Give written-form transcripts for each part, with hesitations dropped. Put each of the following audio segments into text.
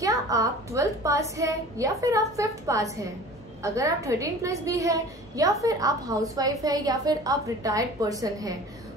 क्या आप 12th पास है या फिर आप 5th पास है? अगर आप 13+ भी है या फिर आप हाउसवाइफ है या फिर आप रिटायर्ड पर्सन है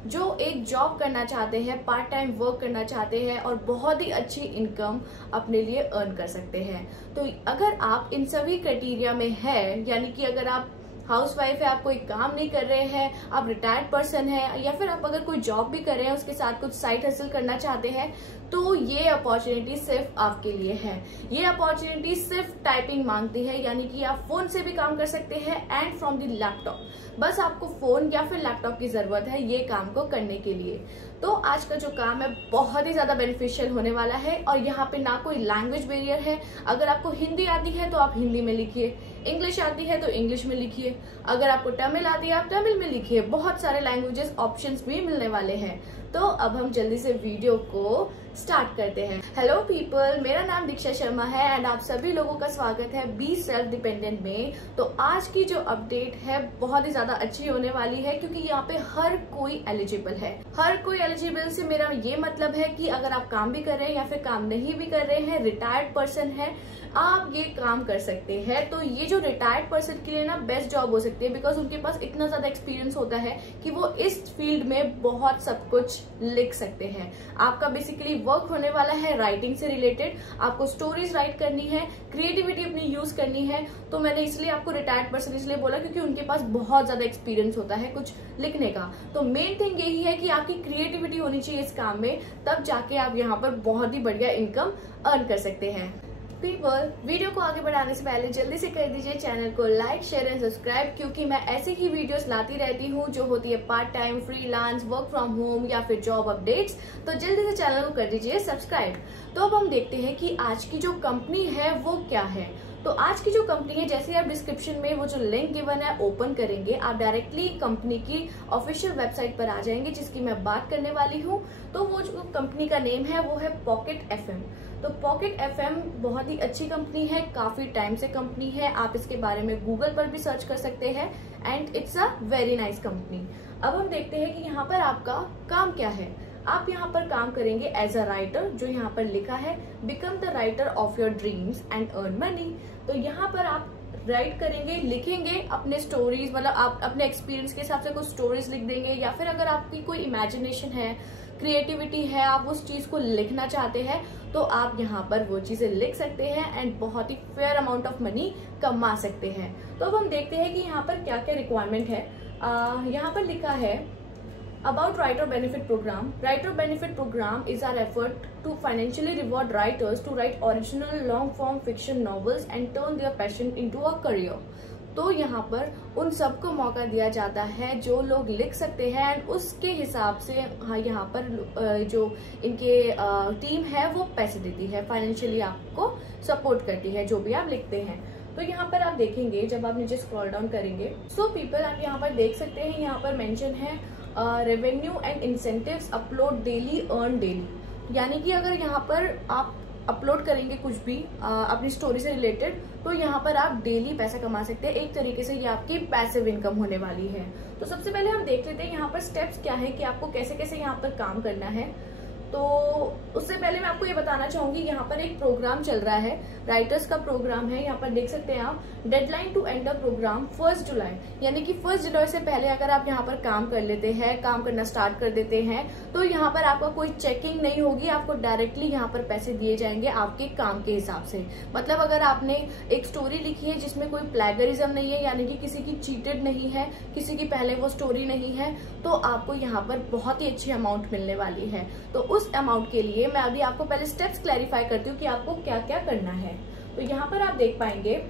जो एक जॉब करना चाहते हैं, पार्ट टाइम वर्क करना चाहते हैं और बहुत ही अच्छी इनकम अपने लिए अर्न कर सकते हैं, तो अगर आप इन सभी क्राइटेरिया में है, यानी कि अगर आप हाउसवाइफ है, आप कोई काम नहीं कर रहे हैं, आप रिटायर्ड पर्सन है या फिर आप अगर कोई जॉब भी कर रहे हैं उसके साथ कुछ साइड हसल करना चाहते हैं, तो ये अपॉर्चुनिटी सिर्फ आपके लिए है। ये अपॉर्चुनिटी सिर्फ टाइपिंग मांगती है, यानी कि आप फोन से भी काम कर सकते हैं एंड फ्रॉम द लैपटॉप। बस आपको फोन या फिर लैपटॉप की जरूरत है ये काम को करने के लिए। तो आज का जो काम है बहुत ही ज्यादा बेनिफिशियल होने वाला है और यहाँ पे ना कोई लैंग्वेज बैरियर है। अगर आपको हिंदी आती है तो आप हिंदी में लिखिए, इंग्लिश आती है तो इंग्लिश में लिखिए, अगर आपको तमिल आती है आप तमिल में लिखिए। बहुत सारे लैंग्वेजेस ऑप्शंस भी मिलने वाले हैं। तो अब हम जल्दी से वीडियो को स्टार्ट करते हैं। हेलो पीपल, मेरा नाम दीक्षा शर्मा है एंड आप सभी लोगों का स्वागत है बी सेल्फ डिपेंडेंट में। तो आज की जो अपडेट है बहुत ही ज्यादा अच्छी होने वाली है क्योंकि यहाँ पे हर कोई एलिजिबल है। हर कोई एलिजिबल से मेरा ये मतलब है कि अगर आप काम भी कर रहे हैं या फिर काम नहीं भी कर रहे हैं, रिटायर्ड पर्सन है, आप ये काम कर सकते हैं। तो ये जो रिटायर्ड पर्सन के लिए ना बेस्ट जॉब हो सकती है, बिकॉज उनके पास इतना ज्यादा एक्सपीरियंस होता है कि वो इस फील्ड में बहुत सब कुछ लिख सकते हैं। आपका बेसिकली वर्क होने वाला है राइटिंग से रिलेटेड। आपको स्टोरीज राइट करनी है, क्रिएटिविटी अपनी यूज करनी है। तो मैंने इसलिए आपको रिटायर्ड पर्सन इसलिए बोला क्योंकि उनके पास बहुत ज्यादा एक्सपीरियंस होता है कुछ लिखने का। तो मेन थिंग यही है कि आपकी क्रिएटिविटी होनी चाहिए इस काम में, तब जाके आप यहाँ पर बहुत ही बढ़िया इनकम अर्न कर सकते हैं। पीपल, वीडियो को आगे बढ़ाने से पहले जल्दी से कर दीजिए चैनल को लाइक, शेयर एंड सब्सक्राइब, क्योंकि मैं ऐसे ही वीडियोस लाती रहती हूँ जो होती है part time, freelance, work from home या फिर जॉब अपडेट्स। तो जल्दी से चैनल को कर दीजिए सब्सक्राइब। तो अब हम देखते हैं कि आज की जो कंपनी है वो क्या है। तो आज की जो कंपनी है, जैसे आप डिस्क्रिप्शन में वो जो लिंक गिवन है ओपन करेंगे, आप डायरेक्टली कंपनी की ऑफिशियल वेबसाइट पर आ जाएंगे जिसकी मैं बात करने वाली हूँ। तो वो जो कंपनी का नेम है वो है पॉकेट FM। तो पॉकेट FM बहुत ही अच्छी कंपनी है, काफी टाइम से कंपनी है। आप इसके बारे में गूगल पर भी सर्च कर सकते हैं and it's a very nice company. अब हम देखते हैं कि यहाँ पर आपका काम क्या है। आप यहाँ पर काम करेंगे एज अ राइटर, जो यहाँ पर लिखा है become the writer of your dreams and earn money. तो यहाँ पर आप राइट करेंगे, लिखेंगे अपने स्टोरीज, मतलब आप अपने एक्सपीरियंस के हिसाब से कुछ स्टोरीज लिख देंगे, या फिर अगर आपकी कोई इमेजिनेशन है, क्रिएटिविटी है, आप उस चीज को लिखना चाहते हैं तो आप यहाँ पर वो चीजें लिख सकते हैं एंड बहुत ही फेयर अमाउंट ऑफ मनी कमा सकते हैं। तो अब हम देखते हैं कि यहाँ पर क्या क्या रिक्वायरमेंट है। यहाँ पर लिखा है About Writer Benefit Program. Writer Benefit Program is our effort to financially reward writers to write original long-form fiction novels and turn their passion into a career. तो यहाँ पर उन सबको मौका दिया जाता है जो लोग लिख सकते हैं एंड उसके हिसाब से हाँ यहाँ पर जो इनके टीम है वो पैसे देती है, फाइनेंशियली आपको सपोर्ट करती है जो भी आप लिखते हैं। तो यहाँ पर आप देखेंगे जब आप नीचे स्क्रॉल डाउन करेंगे, सो पीपल आप यहाँ पर देख सकते हैं, यहाँ पर मेंशन है revenue and incentives upload daily earn daily. यानी कि अगर यहाँ पर आप अपलोड करेंगे कुछ भी अपनी स्टोरी से रिलेटेड, तो यहाँ पर आप डेली पैसा कमा सकते हैं। एक तरीके से ये आपकी पैसिव इनकम होने वाली है। तो सबसे पहले हम देख लेते हैं यहाँ पर स्टेप्स क्या है कि आपको कैसे कैसे यहाँ पर काम करना है। तो उससे पहले मैं आपको ये बताना चाहूंगी, यहाँ पर एक प्रोग्राम चल रहा है, राइटर्स का प्रोग्राम है। यहाँ पर देख सकते हैं आप, deadline to end the programme 1 July, यानी कि 1 जुलाई से पहले अगर आप यहाँ पर काम कर लेते हैं, काम करना स्टार्ट कर देते हैं, तो यहाँ पर आपका कोई चेकिंग नहीं होगी, आपको डायरेक्टली यहाँ पर पैसे दिए जाएंगे आपके काम के हिसाब से। मतलब अगर आपने एक स्टोरी लिखी है जिसमें कोई प्लेगरिज्म नहीं है, यानी कि किसी की चीटेड नहीं है, किसी की पहले वो स्टोरी नहीं है, तो आपको यहाँ पर बहुत ही अच्छी अमाउंट मिलने वाली है। तो उस अमाउंट के लिए मैं अभी आपको पहले स्टेप्स क्लैरिफाई करती हूँ कि आपको क्या क्या करना है। तो यहाँ पर आप देख पाएंगे,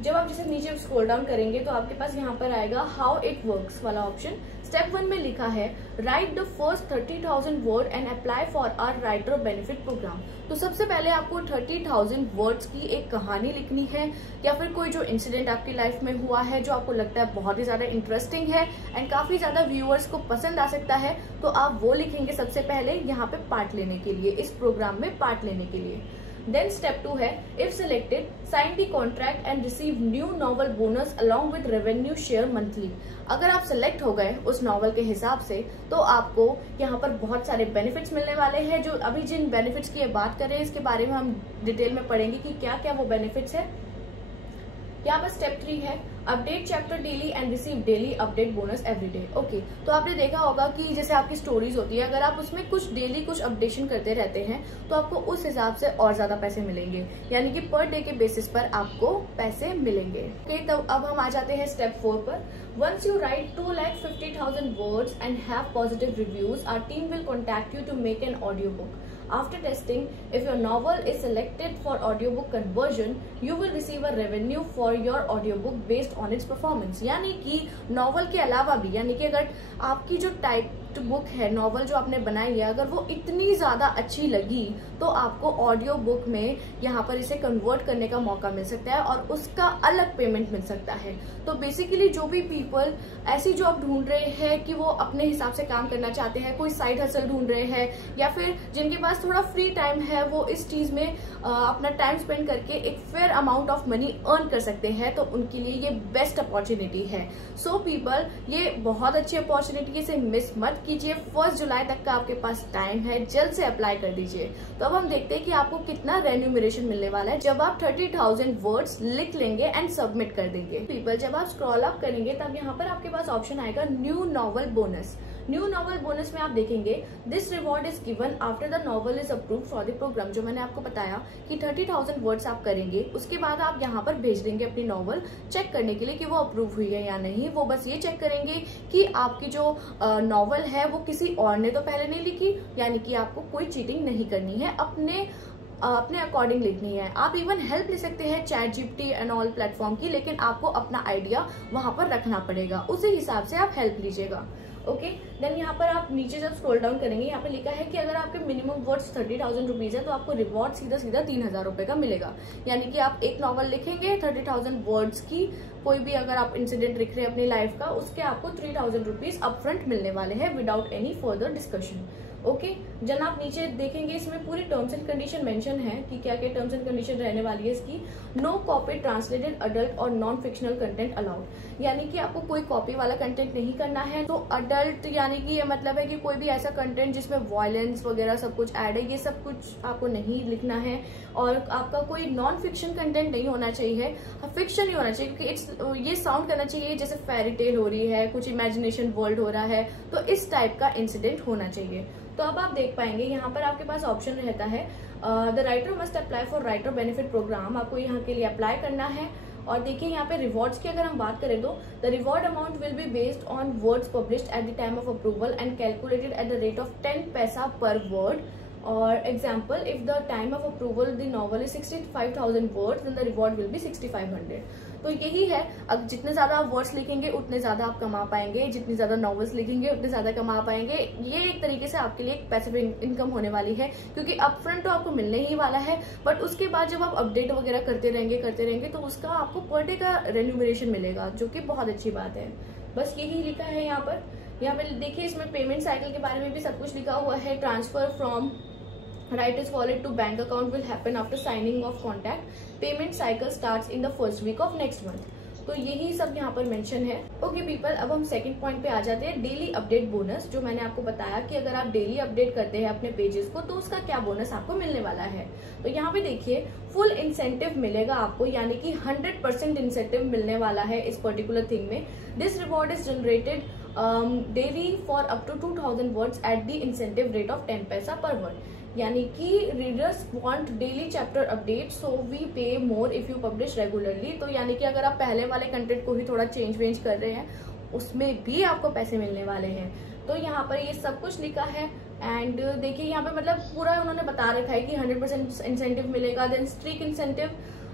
जब आप जैसे नीचे स्क्रॉल डाउन करेंगे तो आपके पास यहाँ पर आएगा हाउ इट वर्क्स वाला ऑप्शन। स्टेप 1 में लिखा है write the first 30,000 word and apply for our writer benefit programme. तो सबसे पहले आपको 30,000 वर्ड्स की एक कहानी लिखनी है, या फिर कोई जो इंसिडेंट आपकी लाइफ में हुआ है जो आपको लगता है बहुत ही ज्यादा इंटरेस्टिंग है एंड काफी ज्यादा व्यूअर्स को पसंद आ सकता है, तो आप वो लिखेंगे सबसे पहले यहाँ पे पार्ट लेने के लिए, इस प्रोग्राम में पार्ट लेने के लिए। देन स्टेप 2 है, if selected sign the contract and receive new novel bonus along with revenue share monthly. अगर आप सिलेक्ट हो गए उस नॉवल के हिसाब से तो आपको यहाँ पर बहुत सारे बेनिफिट्स मिलने वाले हैं। जो अभी जिन बेनिफिट्स की बात करें इसके बारे में हम डिटेल में पढ़ेंगे कि क्या क्या वो बेनिफिट्स है। यहाँ पर स्टेप 3 है, update chapter daily and receive daily update bonus every day. Okay, तो आपने देखा होगा कि जैसे आपकी स्टोरीज होती है, अगर आप उसमें कुछ डेली कुछ अपडेशन करते रहते हैं तो आपको उस हिसाब से और ज्यादा पैसे मिलेंगे, यानी कि पर डे के बेसिस पर आपको पैसे मिलेंगे। ओके, तब अब हम आ जाते हैं स्टेप 4 पर। Once you write 2,50,000 words and have positive reviews, our team will contact you to make an audiobook. After testing, if your novel is selected for audiobook conversion, you will receive a revenue for your audiobook based on its performance. यानी कि novel के अलावा भी, यानी कि अगर आपकी जो टाइप बुक है, नॉवल जो आपने बनाई है, अगर वो इतनी ज्यादा अच्छी लगी तो आपको ऑडियो बुक में यहाँ पर इसे कन्वर्ट करने का मौका मिल सकता है और उसका अलग पेमेंट मिल सकता है। तो बेसिकली जो भी पीपल ऐसी जॉब ढूंढ रहे हैं कि वो अपने हिसाब से काम करना चाहते हैं, कोई साइड हसल ढूंढ रहे हैं, या फिर जिनके पास थोड़ा फ्री टाइम है, वो इस चीज में अपना टाइम स्पेंड करके एक fair amount of money earn कर सकते हैं, तो उनके लिए ये बेस्ट अपॉर्चुनिटी है। सो पीपल, ये बहुत अच्छी अपॉर्चुनिटी, इसे मिस मत कीजिए। 1 जुलाई तक का आपके पास टाइम है, जल्द से अप्लाई कर दीजिए। तो अब हम देखते हैं कि आपको कितना रेन्यूमरेशन मिलने वाला है जब आप 30,000 वर्ड्स लिख लेंगे एंड सबमिट कर देंगे। पीपल, जब आप स्क्रॉल अप करेंगे तब यहाँ पर आपके पास ऑप्शन आएगा new novel bonus. New novel bonus में आप देखेंगे this reward is given after the novel is approved for the programme. जो मैंने आपको बताया कि 30,000 वर्ड्स आप करेंगे, उसके बाद आप यहाँ पर भेज देंगे अपनी नॉवल चेक करने के लिए कि वो अप्रूव हुई है या नहीं। वो बस ये चेक करेंगे कि आपकी जो नॉवल है वो किसी और ने तो पहले नहीं लिखी, यानी कि आपको कोई चीटिंग नहीं करनी है, अपने अकॉर्डिंग लिखनी है। आप इवन हेल्प ले सकते हैं chat GPT and all platform की, लेकिन आपको अपना आइडिया वहां पर रखना पड़ेगा, उसी हिसाब से आप हेल्प लीजिएगा। ओके, देन यहाँ पर आप नीचे जब स्क्रॉल डाउन करेंगे, यहाँ पे लिखा है कि अगर आपके मिनिमम वर्ड्स 30,000 रुपीज है तो आपको रिवॉर्ड सीधा 3,000 रुपए का मिलेगा। यानी कि आप एक नॉवल लिखेंगे 30,000 वर्ड्स की, कोई भी अगर आप इंसिडेंट लिख रहे हैं अपनी लाइफ का, उसके आपको 3,000 रुपीज अपफ्रंट मिलने वाले हैं without any further discussion. Okay, जब आप नीचे देखेंगे इसमें पूरी टर्म्स एंड कंडीशन मेंशन है कि क्या क्या टर्म्स एंड कंडीशन रहने वाली है इसकी। नो कॉपी ट्रांसलेटेड अडल्ट और नॉन फिक्शनल कंटेंट अलाउड, यानी कि आपको कोई कॉपी वाला कंटेंट नहीं करना है। तो अडल्ट यानी कि ये मतलब है कि कोई भी ऐसा कंटेंट जिसमें वायलेंस वगैरह सब कुछ ऐड है, ये सब कुछ आपको नहीं लिखना है। और आपका कोई नॉन फिक्शन कंटेंट नहीं होना चाहिए, फिक्शन ही होना चाहिए, क्योंकि ये साउंड करना चाहिए जैसे फेरी टेल हो रही है, कुछ इमेजिनेशन वर्ल्ड हो रहा है, तो इस टाइप का इंसिडेंट होना चाहिए। तो अब आप देख पाएंगे यहाँ पर आपके पास ऑप्शन रहता है the writer must apply for writer benefit programme. आपको यहाँ के लिए अप्लाई करना है। और देखिए यहाँ पे रिवॉर्ड्स की अगर हम बात करें तो the reward amount will be based on words published at the time of approval and calculated at the rate of 10 paisa per word. और example, if the time of approval the novel is 65,000 words then the reward will be 6,500। तो यही है, अब जितने ज्यादा आप words लिखेंगे उतने ज्यादा आप कमा पाएंगे, जितनी ज्यादा नॉवेल्स लिखेंगे उतने ज्यादा कमा पाएंगे। ये एक तरीके से आपके लिए एक पैसिव इनकम होने वाली है, क्योंकि अपफ्रंट तो आपको मिलने ही वाला है, बट उसके बाद जब आप अपडेट वगैरह करते रहेंगे तो उसका आपको पर डे का रेन्यूमरेशन मिलेगा, जो कि बहुत अच्छी बात है। बस यही लिखा है यहाँ पर देखिए इसमें पेमेंट साइकिल के बारे में भी सब कुछ लिखा हुआ है। Transfer from writers wallet to bank account will happen after signing of contract. Payment cycle starts in the first week of next month. तो यही सब यहाँ पर मेंशन है। ओके पीपल, अब हम सेकंड पॉइंट पे आ जाते हैं, डेली अपडेट बोनस। जो मैंने आपको बताया कि अगर आप डेली अपडेट करते हैं अपने पेजेस को तो उसका क्या बोनस आपको मिलने वाला है। तो यहाँ पे देखिए फुल इंसेंटिव मिलेगा आपको, यानी कि 100% इंसेंटिव मिलने वाला है इस पर्टिकुलर थिंग में। This reward is generated daily for up to 2,000 words at the incentive rate of 10 paisa per word. यानी कि readers want daily chapter update so we pay more if you publish regularly. तो यानी कि अगर आप पहले वाले कंटेंट को ही थोड़ा चेंज वेंज कर रहे हैं उसमें भी आपको पैसे मिलने वाले हैं। तो यहाँ पर ये सब कुछ लिखा है। एंड देखिए यहाँ पे मतलब पूरा उन्होंने बता रखा है कि 100% इंसेंटिव मिलेगा। देन स्ट्रीक इंसेंटिव,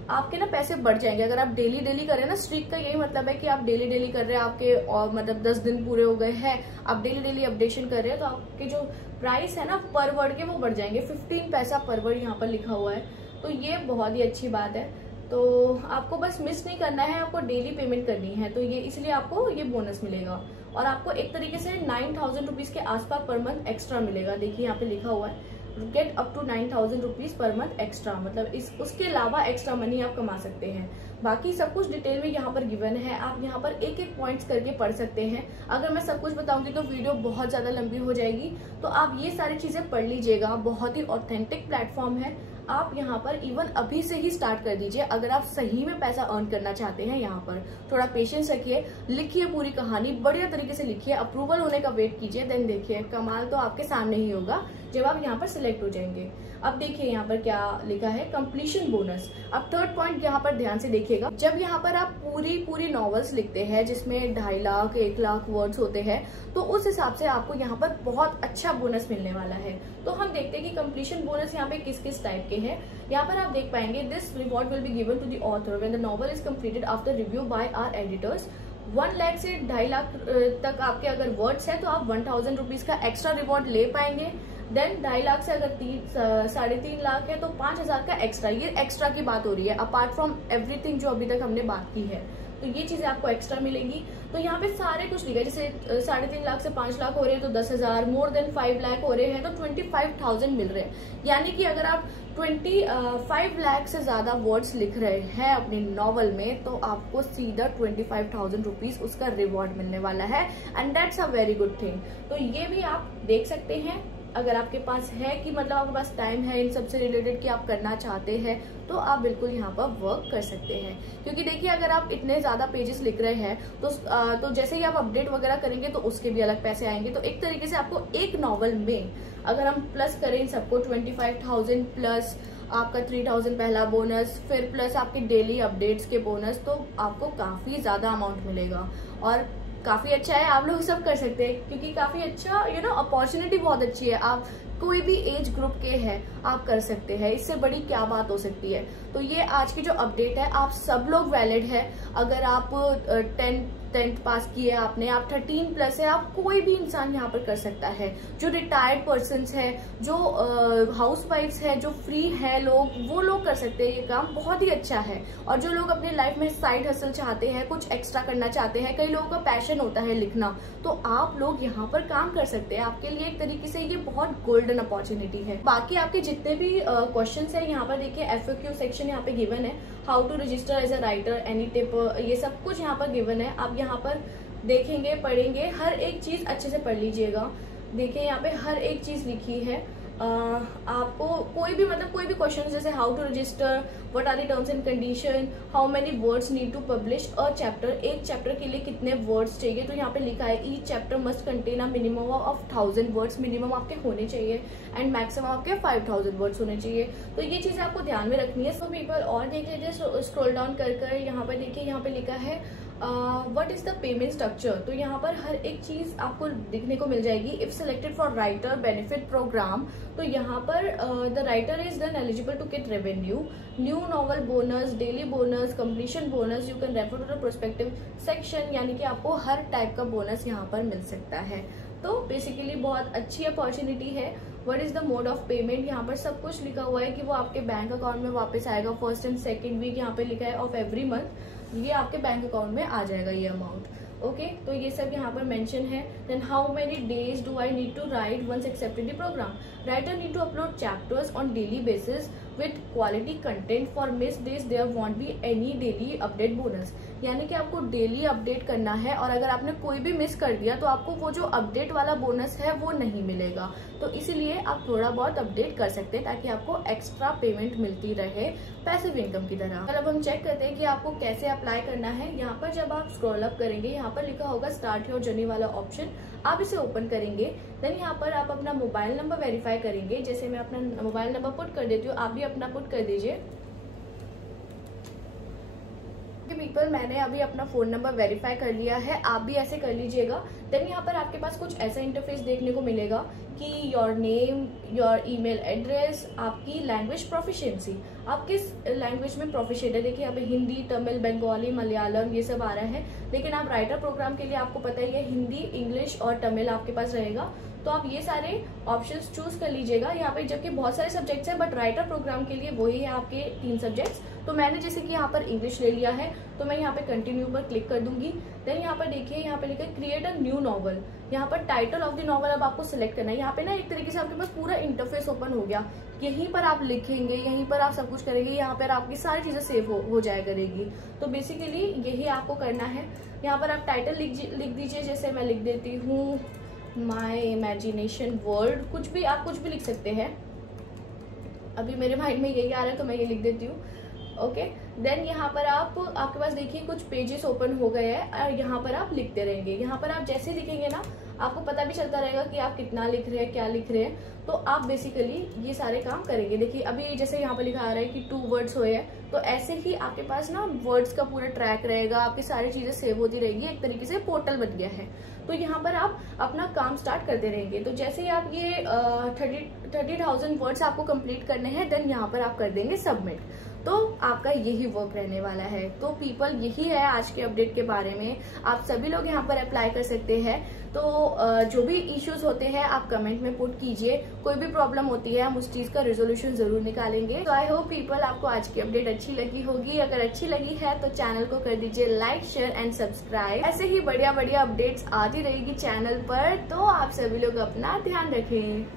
आपके ना पैसे बढ़ जाएंगे अगर आप डेली कर रहे हैं ना। स्ट्रीक का यही मतलब है कि आप डेली कर रहे हैं, आपके और मतलब 10 दिन पूरे हो गए हैं, आप डेली अपडेशन कर रहे हैं, तो आपके जो प्राइस है ना पर वर्ड के वो बढ़ जाएंगे। 15 पैसा पर वर्ड यहाँ पर लिखा हुआ है, तो ये बहुत ही अच्छी बात है। तो आपको बस मिस नहीं करना है, आपको डेली पेमेंट करनी है, तो ये इसलिए आपको ये बोनस मिलेगा। और आपको एक तरीके से 9,000 रुपीज के आसपास पर मंथ एक्स्ट्रा मिलेगा। देखिए यहाँ पे लिखा हुआ है get up to 9,000 rupees per month extra, मतलब उसके अलावा एक्स्ट्रा मनी आप कमा सकते हैं। बाकी सब कुछ डिटेल में यहाँ पर गिवन है, आप यहाँ पर एक एक पॉइंट्स करके पढ़ सकते हैं। अगर मैं सब कुछ बताऊंगी तो वीडियो बहुत ज्यादा लंबी हो जाएगी, तो आप ये सारी चीजें पढ़ लीजिएगा। बहुत ही ऑथेंटिक प्लेटफॉर्म है, आप यहाँ पर इवन अभी से ही स्टार्ट कर दीजिए अगर आप सही में पैसा अर्न करना चाहते हैं। यहाँ पर थोड़ा पेशेंस रखिए, लिखिए पूरी कहानी बढ़िया तरीके से लिखिए, अप्रूवल होने का वेट कीजिए, देन देखिए कमाल तो आपके सामने ही होगा जब आप यहाँ पर सिलेक्ट हो जाएंगे। अब देखिए यहाँ पर क्या लिखा है, कंप्लीशन बोनस। अब थर्ड पॉइंट यहाँ पर ध्यान से देखिएगा, जब यहाँ पर आप पूरी नॉवेल्स लिखते हैं जिसमें 2.5 लाख 1 लाख वर्ड्स होते हैं, तो उस हिसाब से आपको यहाँ पर बहुत अच्छा बोनस मिलने वाला है। तो हम देखते हैं कि कंप्लीशन बोनस यहाँ पे किस किस टाइप के हैं। यहाँ पर आप देख पाएंगे, this reward will be given to the author when the novel is completed after review by our editors. 1 lakh से 2.5 लाख तक आपके अगर वर्ड्स है तो आप 1,000 रुपीज का एक्स्ट्रा रिवॉर्ड ले पाएंगे। देन 2.5 लाख से अगर 3.5 लाख है तो 5,000 का एक्स्ट्रा, ये एक्स्ट्रा की बात हो रही है अपार्ट फ्रॉम एवरीथिंग जो अभी तक हमने बात की है, तो ये चीजें आपको एक्स्ट्रा मिलेंगी। तो यहाँ पे सारे कुछ लिखा है, जैसे 3.5 लाख से 5 लाख हो रहे हैं तो 10,000, मोर देन 5 लाख हो रहे हैं तो 25,000 मिल रहे हैं। यानी कि अगर आप 25 लाख से ज्यादा वर्ड्स लिख रहे हैं अपनी नॉवल में तो आपको सीधा 25,000 रुपीज उसका रिवॉर्ड मिलने वाला है, and that's a very good thing. तो ये भी आप देख सकते हैं अगर आपके पास है कि मतलब आपके पास टाइम है इन सबसे रिलेटेड कि आप करना चाहते हैं, तो आप बिल्कुल यहाँ पर वर्क कर सकते हैं। क्योंकि देखिए अगर आप इतने ज्यादा पेजेस लिख रहे हैं तो जैसे ही आप अपडेट वगैरह करेंगे तो उसके भी अलग पैसे आएंगे। तो एक तरीके से आपको एक नॉवल में अगर हम प्लस करें इन सबको 25,000 प्लस आपका 3,000 पहला बोनस, फिर प्लस आपके डेली अपडेट्स के बोनस, तो आपको काफी ज्यादा अमाउंट मिलेगा और काफी अच्छा है। आप लोग सब कर सकते हैं क्योंकि काफी अच्छा अपॉर्चुनिटी बहुत अच्छी है। आप कोई भी एज ग्रुप के हैं आप कर सकते हैं, इससे बड़ी क्या बात हो सकती है। तो ये आज की जो अपडेट है आप सब लोग वैलिड है। अगर आप 10th पास किए आपने, आप 13 प्लस है, आप कोई भी इंसान यहाँ पर कर सकता है। जो रिटायर्ड पर्सन्स है, जो हाउस वाइफ्स है, जो फ्री है लोग, वो लोग कर सकते हैं। ये काम बहुत ही अच्छा है। और जो लोग अपनी लाइफ में साइड हसल चाहते हैं, कुछ एक्स्ट्रा करना चाहते हैं, कई लोगों का पैशन होता है लिखना, तो आप लोग यहाँ पर काम कर सकते हैं। आपके लिए एक तरीके से ये बहुत गोल्डन अपॉर्चुनिटी है। बाकी आपके जितने भी क्वेश्चंस है यहाँ पर देखिए, FAQ सेक्शन यहाँ पे गिवन है, how to register as a writer, any tip, ये सब कुछ यहाँ पर गिवन है। आप यहाँ पर देखेंगे, पढ़ेंगे, हर एक चीज अच्छे से पढ़ लीजिएगा। देखिए यहाँ पे हर एक चीज लिखी है। आपको कोई भी क्वेश्चन जैसे how to register, what are the terms and condition, how many words need to publish a chapter, एक चैप्टर के लिए कितने वर्ड्स चाहिए, तो यहाँ पे लिखा है each chapter must contain a minimum of 1000 words, minimum आपके होने चाहिए एंड मैक्सिमम आपके 5000 वर्ड्स होने चाहिए। तो ये चीजें आपको ध्यान में रखनी है। सो पीपल और देख लीजिए, स्क्रॉल डाउन कर यहाँ पर देखिए, यहाँ पे लिखा है what is the payment structure. तो यहाँ पर हर एक चीज आपको दिखने को मिल जाएगी। If selected for writer benefit programme, तो यहाँ पर the writer is then eligible to get revenue, new novel bonus, daily bonus, completion bonus, you can refer to the prospective section, यानी कि आपको हर टाइप का बोनस यहाँ पर मिल सकता है। तो बेसिकली बहुत अच्छी अपॉर्चुनिटी है। What is the mode of payment, यहाँ पर सब कुछ लिखा हुआ है कि वो आपके बैंक अकाउंट में वापस आएगा। फर्स्ट एंड सेकेंड वीक यहाँ पे लिखा है ऑफ एवरी मंथ, ये आपके बैंक अकाउंट में आ जाएगा ये अमाउंट। ओके, तो ये सब यहाँ पर मेंशन है। Then how many days do I need to write once accepted the programme, writer need to upload chapters on daily basis with quality content, for miss days there won't be any daily update bonus, यानी कि आपको daily update करना है और अगर आपने कोई भी मिस कर दिया तो आपको वो जो अपडेट वाला बोनस है वो नहीं मिलेगा। तो इसीलिए आप थोड़ा बहुत अपडेट कर सकते हैं ताकि आपको एक्स्ट्रा पेमेंट मिलती रहे पैसिव इनकम की तरह। अब हम चेक करते हैं कि आपको कैसे अप्लाई करना है। यहाँ पर जब आप स्क्रॉल अप करेंगे, यहाँ पर लिखा होगा स्टार्ट योर जर्नी वाला ऑप्शन, आप इसे ओपन करेंगे। देन यहाँ पर आप अपना मोबाइल नंबर वेरीफाई करेंगे। जैसे मैं अपना मोबाइल नंबर पुट कर देती हूँ, आप भी अपना पुट कर दीजिए। पीपल, मैंने अभी अपना फोन नंबर वेरीफाई कर लिया है, आप भी ऐसे कर लीजिएगा। देन यहाँ पर आपके पास कुछ ऐसा इंटरफेस देखने को मिलेगा कि your name, your email address, आपकी लैंग्वेज प्रोफिशिएंसी, आप किस लैंग्वेज में प्रोफिशिएंट है। देखिए यहाँ पे हिंदी, तमिल, बंगाली, मलयालम ये सब आ रहा है, लेकिन आप राइटर प्रोग्राम के लिए आपको पता ही है हिंदी, इंग्लिश और तमिल आपके पास रहेगा। तो आप ये सारे ऑप्शंस चूज कर लीजिएगा यहाँ पे, जबकि बहुत सारे सब्जेक्ट्स हैं बट राइटर प्रोग्राम के लिए वही है आपके 3 सब्जेक्ट्स। तो मैंने जैसे कि यहाँ पर इंग्लिश ले लिया है, तो मैं यहाँ पे कंटिन्यू पर क्लिक कर दूंगी। देन यहाँ पर देखिए, यहाँ पे लिखा है क्रिएट अ न्यू नॉवल। यहाँ पर टाइटल ऑफ द नॉवल अब आपको सिलेक्ट करना है। यहाँ पे ना एक तरीके से आपके पास पूरा इंटरफेस ओपन हो गया, यहीं पर आप लिखेंगे, यहीं पर आप सब कुछ करेंगे, यहाँ पर आपकी सारी चीजें सेव हो जाया करेगी। तो बेसिकली यही आपको करना है। यहाँ पर आप टाइटल लिख दीजिए, जैसे मैं लिख देती हूँ माई इमेजिनेशन वर्ल्ड, कुछ भी आप कुछ भी लिख सकते हैं। अभी मेरे माइंड में यही आ रहा है तो मैं ये लिख देती हूँ। ओके, देन यहाँ पर आपके पास देखिए कुछ पेजेस ओपन हो गए हैं और यहाँ पर आप लिखते रहेंगे। यहाँ पर आप जैसे लिखेंगे ना, आपको पता भी चलता रहेगा कि आप कितना लिख रहे हैं, क्या लिख रहे हैं। तो आप बेसिकली ये सारे काम करेंगे। देखिए अभी जैसे यहाँ पर लिखा आ रहा है कि 2 वर्ड्स हुए हैं, तो ऐसे ही आपके पास ना वर्ड्स का पूरा ट्रैक रहेगा, आपकी सारी चीजें सेव होती रहेगी, एक तरीके से पोर्टल बन गया है। तो यहाँ पर आप अपना काम स्टार्ट करते रहेंगे। तो जैसे ही आप ये 30,000 वर्ड्स आपको कंप्लीट करने हैं, देन यहाँ पर आप कर देंगे सबमिट। तो आपका यही वर्क रहने वाला है। तो पीपल यही है आज के अपडेट के बारे में। आप सभी लोग यहाँ पर अप्लाई कर सकते हैं। तो जो भी इश्यूज होते हैं आप कमेंट में पुट कीजिए, कोई भी प्रॉब्लम होती है हम उस चीज का रिजोल्यूशन जरूर निकालेंगे। तो आई होप पीपल आपको आज की अपडेट अच्छी लगी होगी। अगर अच्छी लगी है तो चैनल को कर दीजिए लाइक, शेयर एंड सब्सक्राइब। ऐसे ही बढ़िया बढ़िया अपडेट्स आती रहेगी चैनल पर। तो आप सभी लोग अपना ध्यान रखें।